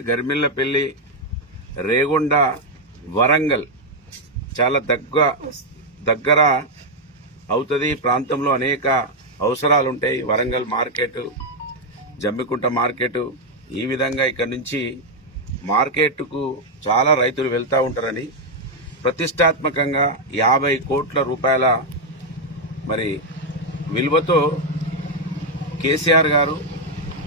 ఓడేడ్ గర్మిల్లపల్లి రేగొండ వరంగల్ చాలా దగ్గ దగ్గర అవుతుంది. ఈ ప్రాంతంలో అనేక అవసరాలు ఉంటాయి వరంగల్ మార్కెట్ జమ్మికుంట మార్కెట్. ఈ విధంగా ఇక్కడ నుంచి మార్కెట్కు చాలా రైతులు వెళ్తూ ఉంటారని ప్రతిష్టాత్మకంగా యాభై కోట్ల రూపాయల మరి విలువతో కేసీఆర్ గారు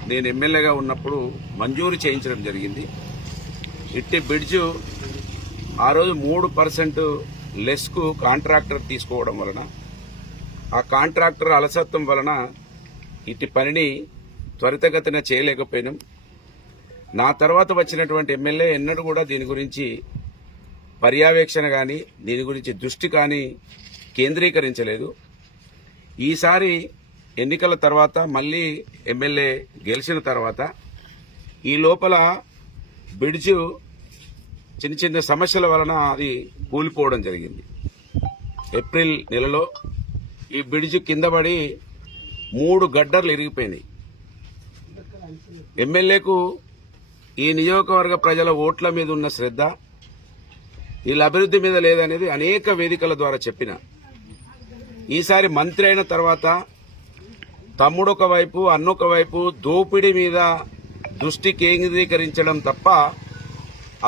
నేను ఎమ్మెల్యేగా ఉన్నప్పుడు మంజూరు చేయించడం జరిగింది. ఇట్టి బ్రిడ్జు ఆ రోజు మూడు పర్సెంట్ లెస్కు కాంట్రాక్టర్ తీసుకోవడం వలన ఆ కాంట్రాక్టర్ అలసత్వం వలన ఇట్టి పనిని త్వరితగతిన చేయలేకపోయినాం. నా తర్వాత వచ్చినటువంటి ఎమ్మెల్యే ఎన్నడూ కూడా దీని గురించి పర్యవేక్షణ కానీ దీని గురించి దృష్టి కానీ కేంద్రీకరించలేదు. ఈసారి ఎన్నికల తర్వాత మళ్ళీ ఎమ్మెల్యే గెలిచిన తర్వాత ఈ లోపల బ్రిడ్జు చిన్న చిన్న సమస్యల వలన అది కూలిపోవడం జరిగింది. ఏప్రిల్ నెలలో ఈ బ్రిడ్జ్ కింద పడి మూడు గడ్డర్లు ఇరిగిపోయినాయి. ఎమ్మెల్యేకు ఈ నియోజకవర్గ ప్రజల ఓట్ల మీద ఉన్న శ్రద్ధ వీళ్ళ అభివృద్ధి మీద లేదనేది అనేక వేదికల ద్వారా చెప్పిన. ఈసారి మంత్రి అయిన తర్వాత తమ్ముడొక వైపు అన్నొక వైపు దోపిడీ మీద దృష్టి కేంద్రీకరించడం తప్ప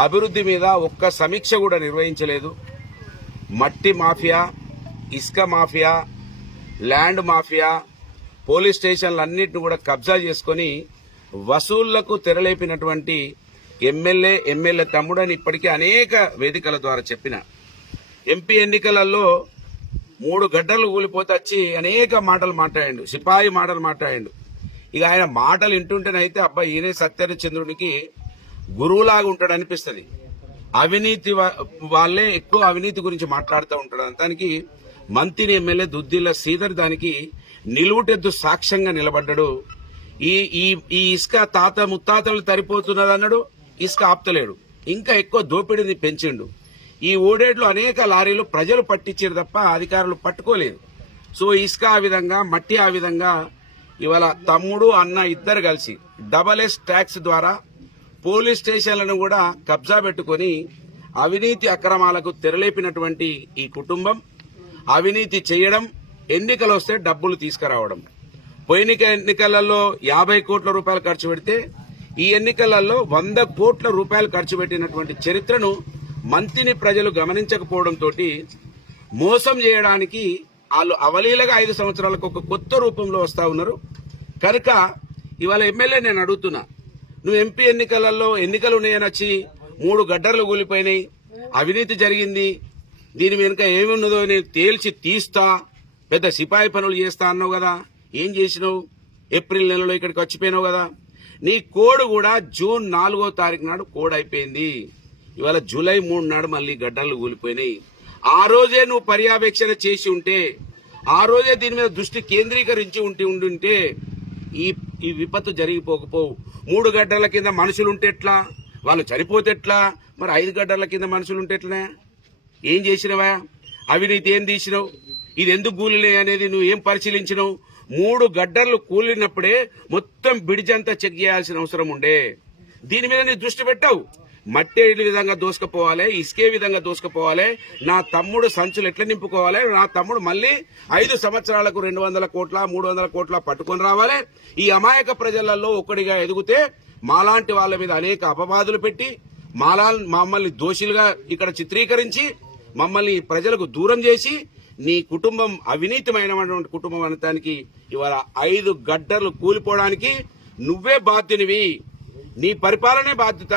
అభివృద్ధి మీద ఒక్క సమీక్ష కూడా నిర్వహించలేదు. మట్టి మాఫియా ఇసుక మాఫియా ల్యాండ్ మాఫియా పోలీస్ స్టేషన్లన్నింటిని కూడా కబ్జా చేసుకొని వసూళ్ళకు తెరలేపినటువంటి ఎమ్మెల్యే ఎమ్మెల్యే తమ్ముడని ఇప్పటికే అనేక వేదికల ద్వారా చెప్పిన. ఎంపీ ఎన్నికలలో మూడు గడ్డలు కూలిపోతే వచ్చి అనేక మాటలు మాట్లాడిండు సిపాయి మాటలు మాట్లాడిండు. ఇక ఆయన మాటలు వింటుంటేనైతే అబ్బాయి ఈయనే సత్యహరిచంద్రునికి గురువులాగా ఉంటాడు అనిపిస్తుంది అవినీతి వాళ్ళే ఎక్కువ అవినీతి గురించి మాట్లాడుతూ ఉంటాడు దానికి మంత్రి ఎమ్మెల్యే దుద్దిల్ల శ్రీధర్ దానికి నిలువుటెద్దు సాక్ష్యంగా నిలబడ్డాడు. ఈ ఈ ఈ ఇసుక తాత ముత్తాతలు తరిపోతున్నది అన్నాడు ఇసుక ఆపుతలేడు. ఇంకా ఎక్కువ దోపిడీని పెంచిండు. ఈ ఓడేట్లో అనేక లారీలు ప్రజలు పట్టించారు తప్ప అధికారులు పట్టుకోలేదు. సో ఇసుక ఆ విధంగా మట్టి ఆ విధంగా ఇవాళ తమ్ముడు అన్న ఇద్దరు కలిసి డబల్ ఎస్ ట్యాక్స్ ద్వారా పోలీస్ స్టేషన్లను కూడా కబ్జా పెట్టుకొని అవినీతి అక్రమాలకు తెరలేపినటువంటి ఈ కుటుంబం అవినీతి చేయడం ఎన్నికలు వస్తే డబ్బులు తీసుకురావడం. పోయిన ఎన్నికలలో యాభై కోట్ల రూపాయలు ఖర్చు పెడితే ఈ ఎన్నికలలో వంద కోట్ల రూపాయలు ఖర్చు పెట్టినటువంటి చరిత్రను మంత్రిని ప్రజలు గమనించకపోవడంతో మోసం చేయడానికి వాళ్ళు అవలీలగా ఐదు సంవత్సరాలకు ఒక కొత్త రూపంలో వస్తూ ఉన్నారు. కనుక ఇవాళ ఎమ్మెల్యే నేను అడుగుతున్నా నువ్వు ఎంపీ ఎన్నికలలో ఎన్నికలు ఉన్నాయని వచ్చి మూడు గడ్డర్లు కూలిపోయినాయి అవినీతి జరిగింది దీని వెనుక ఏమున్నదో నేను తేల్చి తీస్తా పెద్ద సిపాయి పనులు చేస్తా అన్నావు కదా ఏం చేసినావు? ఏప్రిల్ నెలలో ఇక్కడికి వచ్చిపోయినావు కదా. నీ కోడ్ కూడా జూన్ నాలుగో తారీఖు నాడు కోడ్ అయిపోయింది. ఇవాళ జూలై మూడు నాడు మళ్ళీ గడ్డలు కూలిపోయినాయి ఆ రోజే నువ్వు పర్యవేక్షణ చేసి ఉంటే ఆ రోజే దీని మీద దృష్టి కేంద్రీకరించి ఉండి ఉండుంటే ఈ ఈ విపత్తు జరిగిపోకపోవు. మూడు గడ్డల కింద మనుషులు ఉంటే ఎట్లా? వాళ్ళు చనిపోతే ఎట్లా? మరి ఐదు గడ్డల కింద మనుషులు ఉంటే ఎట్లా ఏం చేసినవా? అవినీతి ఏం తీసినావు? ఇది ఎందుకు కూలినాయి అనేది నువ్వు ఏం పరిశీలించినావు? మూడు గడ్డలు కూలినప్పుడే మొత్తం బిడిజంతా చెక్ చేయాల్సిన అవసరం ఉండే. దీని మీద నీ దృష్టి పెట్టావు. మట్టి విధంగా దోసుకుపోవాలి ఇసుకే విధంగా దోసుకుపోవాలి నా తమ్ముడు సంచులు ఎట్లా నింపుకోవాలి నా తమ్ముడు మళ్ళీ ఐదు సంవత్సరాలకు రెండు వందల కోట్ల మూడు వందల కోట్ల పట్టుకొని రావాలి. ఈ అమాయక ప్రజలలో ఒక్కడిగా ఎదిగితే మాలాంటి వాళ్ళ మీద అనేక అపవాదులు పెట్టి మాలా మమ్మల్ని దోషులుగా ఇక్కడ చిత్రీకరించి మమ్మల్ని ప్రజలకు దూరం చేసి నీ కుటుంబం అవినీతమైనటువంటి కుటుంబం అనటానికి ఇవాళ ఐదు గడ్డలు కూలిపోవడానికి నువ్వే బాధ్యునివి. నీ పరిపాలనే బాధ్యత.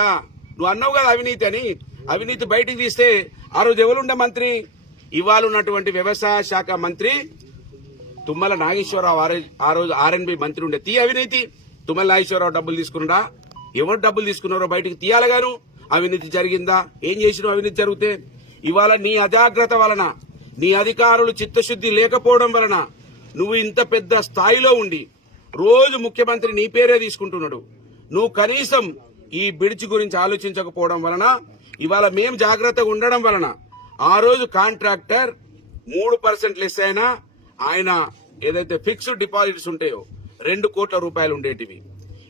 నువ్వు అన్నావు కదా అవినీతి అని. అవినీతి బయటికి తీస్తే ఆ రోజు ఎవరుండే మంత్రి? ఇవాళ ఉన్నటువంటి వ్యవసాయ శాఖ మంత్రి తుమ్మల నాగేశ్వరరావు ఆ రోజు- ఆర్ఎన్బి మంత్రి ఉండే. తీ అవినీతి. తుమ్మల నాగేశ్వరరావు డబ్బులు తీసుకున్నాడా? ఎవరు డబ్బులు తీసుకున్నారో బయటకు తీయాలగాను అవినీతి జరిగిందా? ఏం చేసినావు అవినీతి జరిగితే? ఇవాళ నీ అజాగ్రత్త వలన నీ అధికారులు చిత్తశుద్ధి లేకపోవడం వలన నువ్వు ఇంత పెద్ద స్థాయిలో ఉండి రోజు ముఖ్యమంత్రి నీ పేరే తీసుకుంటున్నాడు. నువ్వు కనీసం ఈ బ్రిడ్జ్ గురించి ఆలోచించకపోవడం వలన ఇవాళ మేము జాగ్రత్తగా ఉండడం వలన ఆ రోజు కాంట్రాక్టర్ మూడు పర్సెంట్ లెస్ అయినా ఆయన ఏదైతే ఫిక్స్డ్ డిపాజిట్స్ ఉంటాయో రెండు కోట్ల రూపాయలు ఉండేటివి.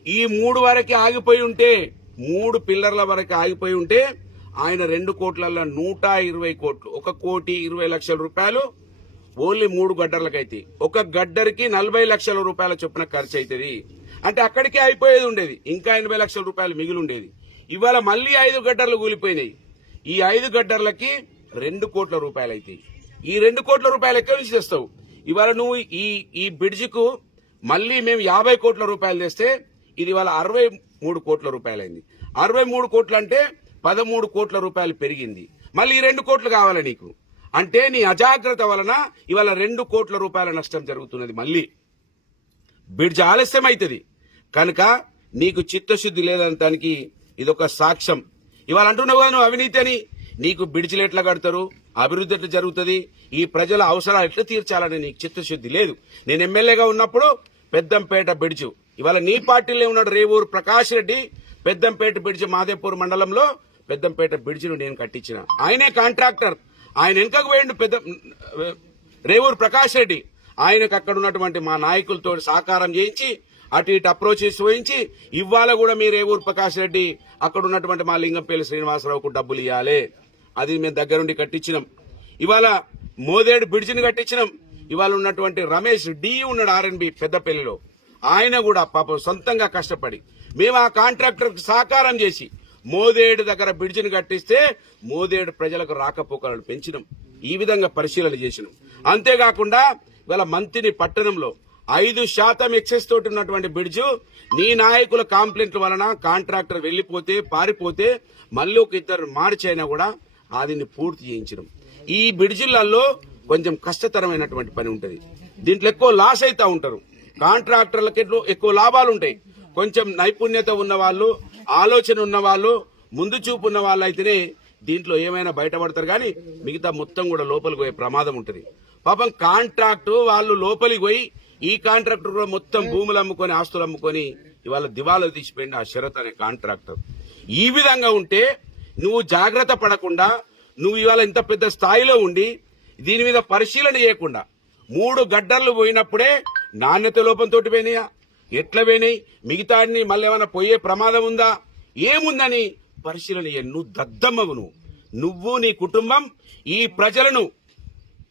ఈ మూడు వరకు ఆగిపోయి ఉంటే మూడు పిల్లర్ల వరకు ఆగిపోయి ఉంటే ఆయన రెండు కోట్లలో నూట ఇరవై కోట్లు ఒక కోటి ఇరవై లక్షల రూపాయలు ఓన్లీ మూడు గడ్డర్లకైతే ఒక గడ్డరికి నలభై లక్షల రూపాయల చొప్పున ఖర్చు అవుతుంది అంటే అక్కడికే అయిపోయేది ఉండేది. ఇంకా ఎనభై లక్షల రూపాయలు మిగిలి ఉండేది ఇవాళ మళ్ళీ ఐదు గడ్డర్లు కూలిపోయినాయి. ఈ ఐదు గడ్డర్లకి రెండు కోట్ల రూపాయలు అవుతాయి ఈ రెండు కోట్ల రూపాయలు ఎక్కడి నుంచి తెస్తావు? ఇవాళ నువ్వు ఈ ఈ బ్రిడ్జికు మళ్ళీ మేము యాభై కోట్ల రూపాయలు తెస్తే ఇది ఇవాళ అరవై మూడు కోట్ల రూపాయలైంది. అరవై మూడు కోట్లు అంటే పదమూడు కోట్ల రూపాయలు పెరిగింది. మళ్ళీ ఈ రెండు కోట్లు కావాలా నీకు? అంటే నీ అజాగ్రత్త వలన ఇవాళ రెండు కోట్ల రూపాయల నష్టం జరుగుతున్నది మళ్ళీ. బ్రిడ్జ్ ఆలస్యం అవుతుంది కనుక నీకు చిత్తశుద్ధి లేదనటానికి ఇదొక సాక్ష్యం. ఇవాళ అంటున్నావు కదా నువ్వు అవినీతి అని. నీకు బిడిచిలు ఎట్లా కడతారు? అభివృద్ధి ఎట్లా జరుగుతుంది? ఈ ప్రజల అవసరాలు ఎట్లా తీర్చాలని నీకు చిత్తశుద్ధి లేదు. నేను ఎమ్మెల్యేగా ఉన్నప్పుడు పెద్దంపేట బిడ్జు ఇవాళ నీ పార్టీలో ఉన్నాడు రేవూరు ప్రకాష్ రెడ్డి. పెద్దంపేట బిడ్జి మాదేపూర్ మండలంలో పెద్దంపేట బిడ్జిను నేను కట్టించిన. ఆయనే కాంట్రాక్టర్. ఆయన వెనుకకు పోయిండు పెద్ద రేవూరు ప్రకాష్ రెడ్డి. ఆయనకు అక్కడ ఉన్నటువంటి మా నాయకులతో సహకారం చేయించి అటు ఇటు అప్రోచ్ చేసి పోయించి ఇవాళ కూడా మీరే ఊరు ప్రకాష్ రెడ్డి అక్కడ ఉన్నటువంటి మా లింగంపల్లి శ్రీనివాసరావుకు డబ్బులు ఇవ్వాలి అది మేము దగ్గరుండి కట్టించినాం. ఇవాళ మోదేడు బ్రిడ్జిని కట్టించినాం. ఇవాళ ఉన్నటువంటి రమేష్ డి ఉన్నాడు ఆర్ఎన్బి పెద్దపల్లిలో. ఆయన కూడా పాపం సొంతంగా కష్టపడి మేము ఆ కాంట్రాక్టర్ సహకారం చేసి మోదేడు దగ్గర బ్రిడ్జిని కట్టిస్తే మోదేడు ప్రజలకు రాకపోకలను పెంచినాం. ఈ విధంగా పరిశీలన చేసినాం. అంతేకాకుండా ఇవాళ మంత్రిని పట్టణంలో ఐదు శాతం ఎక్సెస్ తోటి ఉన్నటువంటి బ్రిడ్జ్ నీ నాయకుల కాంప్లైంట్ల వలన కాంట్రాక్టర్ వెళ్ళిపోతే పారిపోతే మళ్ళీ ఒక ఇద్దరు మార్చైనా కూడా అదిని పూర్తి చేయించడం. ఈ బ్రిడ్జిలలో కొంచెం కష్టతరమైనటువంటి పని ఉంటుంది. దీంట్లో ఎక్కువ లాస్ అవుతా ఉంటారు. కాంట్రాక్టర్లకి ఎక్కువ లాభాలు ఉంటాయి. కొంచెం నైపుణ్యత ఉన్న వాళ్ళు ఆలోచన ఉన్న వాళ్ళు ముందు చూపు ఉన్న వాళ్ళు అయితేనే దీంట్లో ఏమైనా బయటపడతారు. కానీ మిగతా మొత్తం కూడా లోపలికి పోయే ప్రమాదం ఉంటుంది. పాపం కాంట్రాక్టు వాళ్ళు లోపలికి పోయి ఈ కాంట్రాక్టర్ కూడా మొత్తం భూములు అమ్ముకొని ఆస్తులు అమ్ముకొని ఇవాళ దివాలా తీసిపోయింది ఆ శరత్ అనే కాంట్రాక్టర్ ఈ విధంగా ఉంటే నువ్వు జాగ్రత్త పడకుండా నువ్వు ఇవాళ ఇంత పెద్ద స్థాయిలో ఉండి దీని మీద పరిశీలన చేయకుండా మూడు గడ్డర్లు పోయినప్పుడే నాణ్యత లోపంతో పోయినాయా? ఎట్లా పోయినాయి? మిగతా మళ్ళీ ఏమైనా పోయే ప్రమాదం ఉందా? ఏముందని పరిశీలన చేయ. నువ్వు దద్దమ్మవు నువ్వు నీ కుటుంబం ఈ ప్రజలను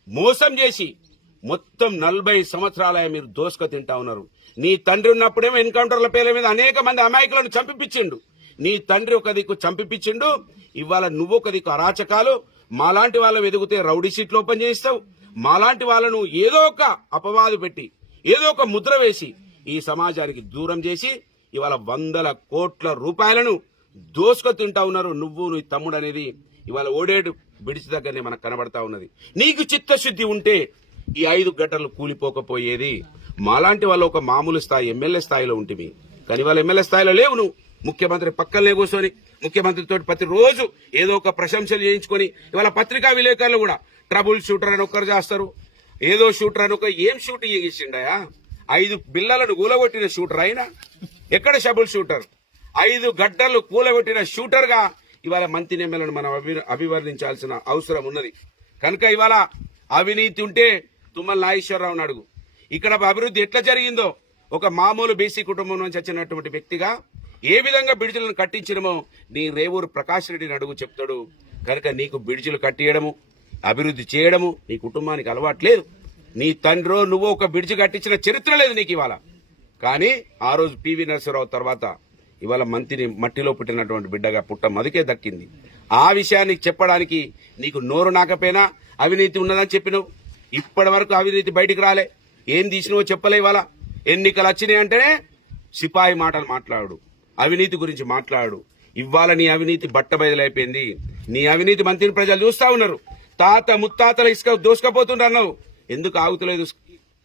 మోసం చేసి మొత్తం నలభై సంవత్సరాల మీరు దోసుక తింటా ఉన్నారు. నీ తండ్రి ఉన్నప్పుడేమో ఎన్కౌంటర్ల పేర్ల మీద అనేక మంది అమాయకులను చంపిపించిండు. నీ తండ్రి ఒక దిక్కు చంపిపించిండు. ఇవాళ నువ్వు ఒక దిక్కు అరాచకాలు. మాలాంటి వాళ్ళు ఎదిగితే రౌడీ సీట్లు ఓపెన్ చేయిస్తావు. మాలాంటి వాళ్ళను ఏదో ఒక అపవాదు పెట్టి ఏదో ఒక ముద్ర వేసి ఈ సమాజానికి దూరం చేసి ఇవాళ వందల కోట్ల రూపాయలను దోసుక తింటా ఉన్నారు నువ్వు నీ తమ్ముడు అనేది ఇవాళ ఓడేడు. బిడిచి దగ్గరనే మనకు కనబడతా ఉన్నది. నీకు చిత్తశుద్ధి ఉంటే ఈ ఐదు గంటలు కూలిపోకపోయేది. మాలాంటి వాళ్ళు ఒక మామూలు స్థాయి ఎమ్మెల్యే స్థాయిలో ఉంటుంది కానీ వాళ్ళ ఎమ్మెల్యే స్థాయిలో లేవు నువ్వు. ముఖ్యమంత్రి పక్కనే కూర్చొని ముఖ్యమంత్రితో ప్రతిరోజు ఏదో ఒక ప్రశంసలు చేయించుకొని ఇవాళ పత్రికా విలేకరులు కూడా ట్రబుల్ షూటర్ అని ఒక్కరు చేస్తారు. ఏదో షూటర్ అని ఒక ఏం షూటింగ్ చేసిండయా? ఐదు బిల్లలను కూలగొట్టిన షూటర్ అయినా? ఎక్కడ షబుల్ షూటర్? ఐదు గడ్డలు కూలగొట్టిన షూటర్గా ఇవాళ మంత్రి ఎమ్మెల్యేలను మనం అభి- అభివర్ణించాల్సిన అవసరం ఉన్నది. కనుక ఇవాళ అవినీతి ఉంటే తుమ్మల నాగేశ్వరరావుని అడుగు. ఇక్కడ అభివృద్ధి ఎట్లా జరిగిందో ఒక మామూలు బీసీ కుటుంబం నుంచి వచ్చినటువంటి వ్యక్తిగా ఏ విధంగా బిడ్జులను కట్టించడమో నీ రేవూరు ప్రకాష్ రెడ్డిని అడుగు చెప్తాడు. కనుక నీకు బిడ్జులు కట్టియడము అభివృద్ధి చేయడము నీ కుటుంబానికి అలవాట్లేదు నీ తండ్రో నువ్వు ఒక బిడ్జి కట్టించిన చరిత్ర లేదు నీకు ఇవాళ. కానీ ఆ రోజు పివి నరసింహరావు తర్వాత ఇవాళ మంత్రిని మట్టిలో పుట్టినటువంటి బిడ్డగా పుట్ట మదికే దక్కింది. ఆ విషయాన్ని చెప్పడానికి నీకు నోరు నాకపోయినా అవినీతి ఉన్నదని చెప్పినావు. ఇప్పటి వరకు అవినీతి బయటికి రాలే. ఏం తీసినావో చెప్పలే ఇవాళ. ఎన్నికలు వచ్చినాయి అంటేనే సిపాయి మాటలు మాట్లాడు. అవినీతి గురించి మాట్లాడు. ఇవాళ నీ అవినీతి బట్ట బయలుమైపోయింది నీ అవినీతి మంత్రిని ప్రజలు చూస్తా ఉన్నారు. తాత ముత్తాతల ఇసుక దోసుకపోతుండన్నావు ఎందుకు ఆగుతలేదు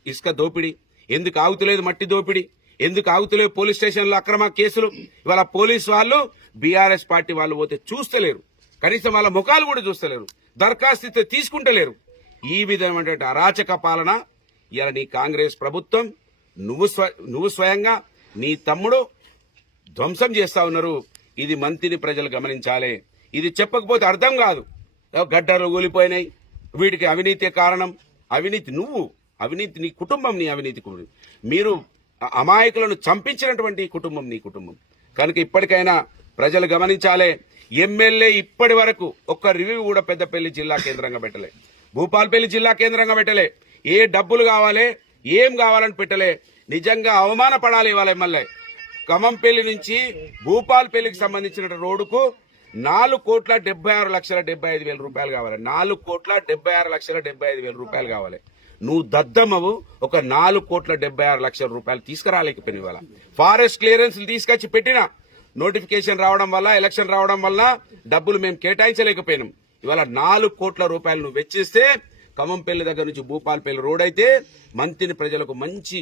ఇసుక దోపిడీ? ఎందుకు ఆగుతలేదు మట్టి దోపిడీ? ఎందుకు ఆగుతలేదు పోలీస్ స్టేషన్లో అక్రమ కేసులు? ఇవాళ పోలీస్ వాళ్ళు బీఆర్ఎస్ పార్టీ వాళ్ళు పోతే చూస్తలేరు. కనీసం వాళ్ళ ముఖాలు కూడా చూస్తలేరు. దరఖాస్తు తీసుకుంటలేరు. ఈ విధమైనటువంటి అరాచక పాలన ఇలా నీ కాంగ్రెస్ ప్రభుత్వం నువ్వు నువ్వు స్వయంగా నీ తమ్ముడు ధ్వంసం చేస్తా ఉన్నారు. ఇది మంత్రిని ప్రజలు గమనించాలి. ఇది చెప్పకపోతే అర్థం కాదు. గడ్డలు కూలిపోయినాయి. వీటికి అవినీతి కారణం. అవినీతి నువ్వు. అవినీతి నీ కుటుంబం నీ అవినీతి మీరు అమాయకులను చంపించినటువంటి కుటుంబం నీ కుటుంబం. కనుక ఇప్పటికైనా ప్రజలు గమనించాలే ఎమ్మెల్యే ఇప్పటి వరకు ఒక్క రివ్యూ కూడా పెద్దపల్లి జిల్లా కేంద్రంగా పెట్టలే. భూపాల్పల్లి జిల్లా కేంద్రంగా పెట్టలే. ఏ డబ్బులు కావాలి ఏం కావాలని పెట్టలే. నిజంగా అవమానపడాలి ఇవాళ ఎమ్మెల్యే. ఖమ్మంపల్లి నుంచి భూపాల్పల్లికి సంబంధించిన రోడ్డుకు నాలుగు కోట్ల డెబ్బై ఆరు లక్షల డెబ్బై ఐదు వేల రూపాయలు కావాలి. నాలుగు కోట్ల డెబ్బై ఆరు లక్షల డెబ్బై ఐదు వేల రూపాయలు కావాలి. నువ్వు దద్దమ్మవు ఒక నాలుగు కోట్ల డెబ్బై ఆరు లక్షల రూపాయలు తీసుకురాలేకపోయిన ఇవాళ. ఫారెస్ట్ క్లియరెన్స్లు తీసుకొచ్చి పెట్టిన నోటిఫికేషన్ రావడం వల్ల ఎలక్షన్ రావడం వల్ల డబ్బులు మేము కేటాయించలేకపోయినాం. ఇవాళ నాలుగు కోట్ల రూపాయలు నువ్వు వెచ్చిస్తే ఖమ్మంపల్లి దగ్గర నుంచి భూపాలపల్లి రోడ్ అయితే మంతిని ప్రజలకు మంచి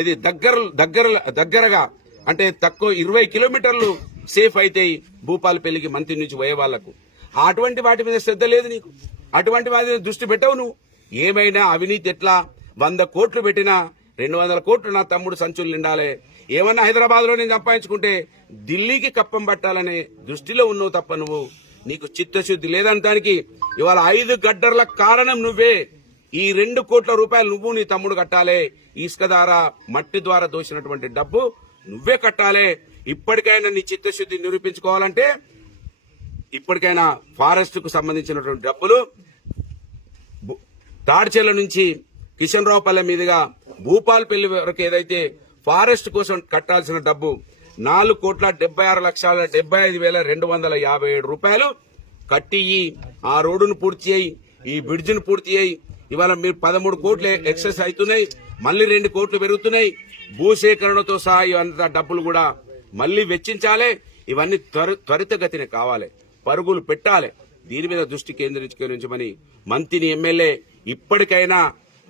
ఏది దగ్గర దగ్గర దగ్గరగా అంటే తక్కువ ఇరవై కిలోమీటర్లు సేఫ్ అయితే భూపాలపల్లికి మంత్రి నుంచి పోయే వాళ్ళకు అటువంటి వాటి మీద శ్రద్ధ లేదు నీకు. అటువంటి వాటి మీద దృష్టి పెట్టవు నువ్వు. ఏమైనా అవినీతి ఎట్లా? వంద కోట్లు పెట్టినా రెండు వందల కోట్లు నా తమ్ముడు సంచులు నిండాలి. ఏమన్నా హైదరాబాద్లో నేను సంపాదించుకుంటే ఢిల్లీకి కప్పం పట్టాలనే దృష్టిలో ఉన్నావు తప్ప నువ్వు. నీకు చిత్తశుద్ధి లేదంటానికి ఇవాళ ఐదు గడ్డర్ల కారణం నువ్వే. ఈ రెండు కోట్ల రూపాయలు నువ్వు నీ తమ్ముడు కట్టాలే. ఇసుక ద్వారా మట్టి ద్వారా దోసినటువంటి డబ్బు నువ్వే కట్టాలే. ఇప్పటికైనా నీ చిత్తశుద్ధి నిరూపించుకోవాలంటే ఇప్పటికైనా ఫారెస్ట్కు సంబంధించినటువంటి డబ్బులు తాడ్చెల నుంచి కిషన్ రావుపల్లె మీదుగా భూపాల్పల్లి వరకు ఏదైతే ఫారెస్ట్ కోసం కట్టాల్సిన డబ్బు నాలుగు కోట్ల డెబ్బై ఆరు లక్షల డెబ్బై ఐదు వేల రెండు వందల యాభై ఏడు రూపాయలు కట్టి ఆ రోడ్డును పూర్తి చేయి ఈ బ్రిడ్జిని పూర్తి చేయి. ఇవాళ మీరు పదమూడు కోట్లు ఎక్సెస్ అవుతున్నాయి మళ్ళీ రెండు కోట్లు పెరుగుతున్నాయి. భూసేకరణతో సహా ఇవంత డబ్బులు కూడా మళ్ళీ వెచ్చించాలి. ఇవన్నీ త్వర త్వరితగతిన కావాలి. పరుగులు పెట్టాలి. దీని మీద దృష్టి కేంద్రీకరించమని మంత్రిని ఎమ్మెల్యే ఇప్పటికైనా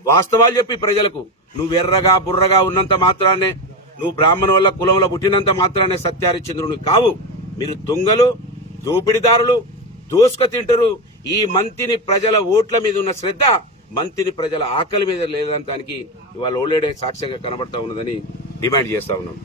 వాస్తవాలు చెప్పి ప్రజలకు నువ్వు ఎర్రగా బుర్రగా ఉన్నంత మాత్రానే నువ్వు బ్రాహ్మణ వల్ల కులంలో పుట్టినంత మాత్రానే సత్యారిచంద్రుని కావు. మీరు దొంగలు దోపిడిదారులు దోసుక తింటారు. ఈ మంత్రిని ప్రజల ఓట్ల మీద ఉన్న శ్రద్ధ మంత్రిని ప్రజల ఆకలి మీద లేదంటానికి ఇవాళ ఓల్డేడే సాక్ష్యంగా కనబడతా ఉన్నదని డిమాండ్ చేస్తా ఉన్నాం.